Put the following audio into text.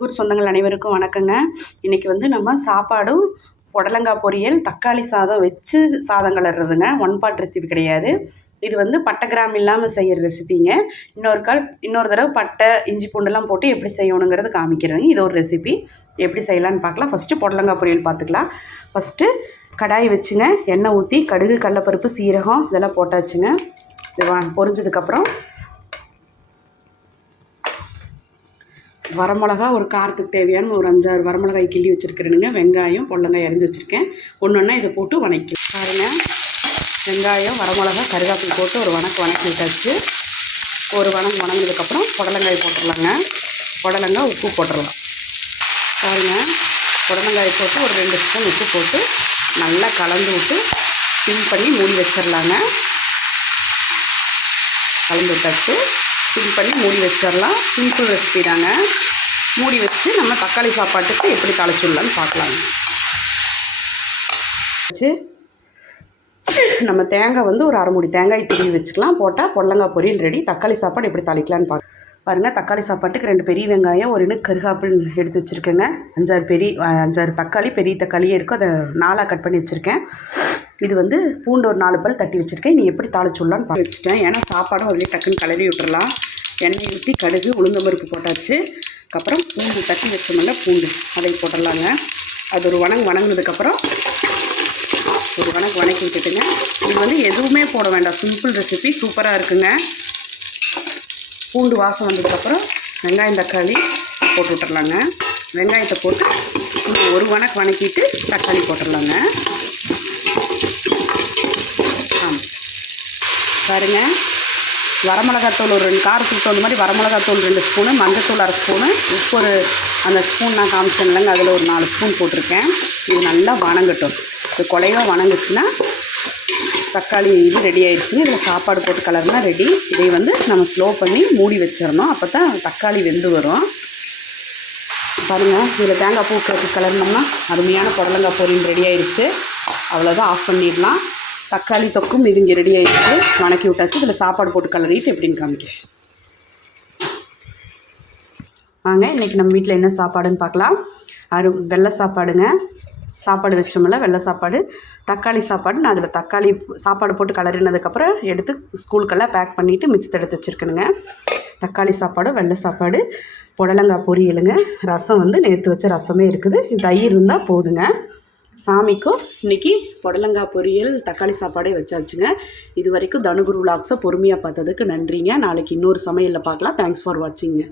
குரு சொந்தங்கள் அனைவருக்கும் வணக்கங்க. இன்றைக்கி நம்ம சாப்பாடும் புடலங்காய் பொரியல் தக்காளி சாதம் வச்சு சாதம் கலர்றதுங்க. ஒன் பாட் ரெசிபி கிடையாது. இது பட்டை கிராம் இல்லாமல் செய்கிற ரெசிபிங்க. இன்னொரு தடவை பட்டை இஞ்சி பூண்டெல்லாம் போட்டு எப்படி செய்யணுங்கிறது காமிக்கிறேங்க. இது ஒரு ரெசிபி எப்படி செய்யலான்னு பார்க்கலாம். ஃபஸ்ட்டு புடலங்காய் பொரியல் பார்த்துக்கலாம். ஃபஸ்ட்டு கடாய் வச்சுங்க, எண்ணெய் ஊற்றி கடுகு கடலைப்பருப்பு சீரகம் இதெல்லாம் போட்டாச்சுங்க. இது பொரிஞ்சதுக்கப்புறம் வரமிளகா ஒரு காரத்துக்கு தேவையான ஒரு 5-6 வரமிளகாய் கிள்ளி வச்சுருக்கிறேனுங்க. வெங்காயம் புடலங்காய் அரிஞ்சு வச்சுருக்கேன். ஒன்று இதை போட்டு வணக்கலாம் பாருங்கள். வெங்காயம் வரமிளகா கருவேப்பிலை போட்டு ஒரு வணக்கி விட்டாச்சு. ஒரு வணங்கினதுக்கப்புறம் புடலங்காய் போட்டுடலாங்க. புடலங்காய் உப்பு போட்டுடலாம் பாருங்கள். புடலங்காய் போட்டு ஒரு 2 ஸ்பூன் உப்பு போட்டு நல்லா கலந்து விட்டு சிம் பண்ணி மூடி வச்சிடலாங்க. கலந்து விட்டாச்சு. சிம் பண்ணி மூடி வச்சிடலாம். சிம்பிள் ரெசிபி தாங்க. மூடி வச்சு நம்ம தக்காளி சாப்பாட்டுக்கு எப்படி தாளிச்சுடலான்னு பார்க்கலாங்க. நம்ம தேங்காய் ஒரு அரை மூடி தேங்காய் திருவி வச்சுக்கலாம். போட்டால் புடலங்காய் பொரியல் ரெடி. தக்காளி சாப்பாடு எப்படி தாளிக்கலான்னு பாருங்கள். தக்காளி சாப்பாட்டுக்கு 2 பெரிய வெங்காயம், ஒரு கருகாப்பில் எடுத்து வச்சுருக்கேங்க. 5-6 தக்காளி, பெரிய தக்காளியே இருக்கும். அதை 4ஆக கட் பண்ணி வச்சுருக்கேன். இது பூண்டு ஒரு 4 பல் தட்டி வச்சுருக்கேன். நீ எப்படி தாளிச்சுடலான்னு வச்சுட்டேன். ஏன்னா சாப்பாடும் அதிலே டக்குன்னு கலரி விட்டுறலாம். எண்ணெய் ஊற்றி கடுகு உளுந்தம்பருப்பு போட்டாச்சு. அதுக்கப்புறம் பூண்டு தட்டி வச்சோம்ல பூண்டு அதை போட்டுடலாங்க. அது ஒரு வணங்கினதுக்கப்புறம் ஒரு வணக்கி விட்டுட்டுங்க. இது எதுவுமே போட வேண்டாம், சிம்பிள் ரெசிபி சூப்பராக இருக்குங்க. பூண்டு வாசம் வந்ததுக்கப்புறம் வெங்காயம் தக்காளி போட்டு விட்டுறலாங்க. வெங்காயத்தை போட்டு ஒரு வணக்கிட்டு தக்காளி போட்டுடலாங்க. பாருங்கள். வரமிளகாத்தூள் ஒரு 2 காரத்துக்கு தகுந்த மாதிரி வரமிளகாத்தூள் 2 ஸ்பூனு, மஞ்சத்தூள் 1/2 ஸ்பூனு, உப்பு அந்த ஸ்பூன் நான் காமிச்சேன் இல்லைங்க, அதில் ஒரு 4 ஸ்பூன் போட்டிருக்கேன். இது நல்லா வணங்கட்டும். இது குழையாக வணங்குச்சுன்னா தக்காளி ரெடி ஆகிடுச்சுங்க. இதில் சாப்பாடு போட்டு கலர்னா ரெடி. இதை நம்ம ஸ்லோ பண்ணி மூடி வச்சிடணும். அப்போ தான் தக்காளி வெந்து வரும். பாருங்கள். இதில் தேங்காய் பூ கலர்னோம்னா அருமையான புடலங்காய் பொரியல் ரெடி ஆகிடுச்சு. அவ்வளோதான், ஆஃப் பண்ணிடலாம். தக்காளி தொக்கும் இது இங்கே ரெடி ஆகிடுச்சு. வணக்கி விட்டாச்சு. இதில் சாப்பாடு போட்டு கலரிட்டு எப்படின்னு காமிக்கிறேன் வாங்க. இன்றைக்கி நம்ம வீட்டில் என்ன சாப்பாடுன்னு பார்க்கலாம். வெள்ளை சாப்பாடுங்க. சாப்பாடு வச்சோம்ல, வெள்ளை சாப்பாடு தக்காளி சாப்பாடு. நான் அதில் தக்காளி சாப்பாடு போட்டு கலரினதுக்கப்புறம் எடுத்து ஸ்கூலுக்கெல்லாம் பேக் பண்ணிவிட்டு மிச்சத்தை எடுத்து வச்சுருக்கணுங்க. தக்காளி சாப்பாடு, வெள்ளை சாப்பாடு, புடலங்காய் பொரியலுங்க. ரசம் நேற்று வச்ச ரசமே இருக்குது. தயிர் இருந்தால் போதுங்க. சாமிக்கும் இன்றைக்கி புடலங்காய் பொரியல் தக்காளி சாப்பாடே வச்சாச்சுங்க. இது வரைக்கும் தனுகுரு விலாக்ஸை பொறுமையாக பார்த்ததுக்கு நன்றிங்க. நாளைக்கு இன்னொரு சமையலில் பார்க்கலாம். Thanks for வாட்சிங்க.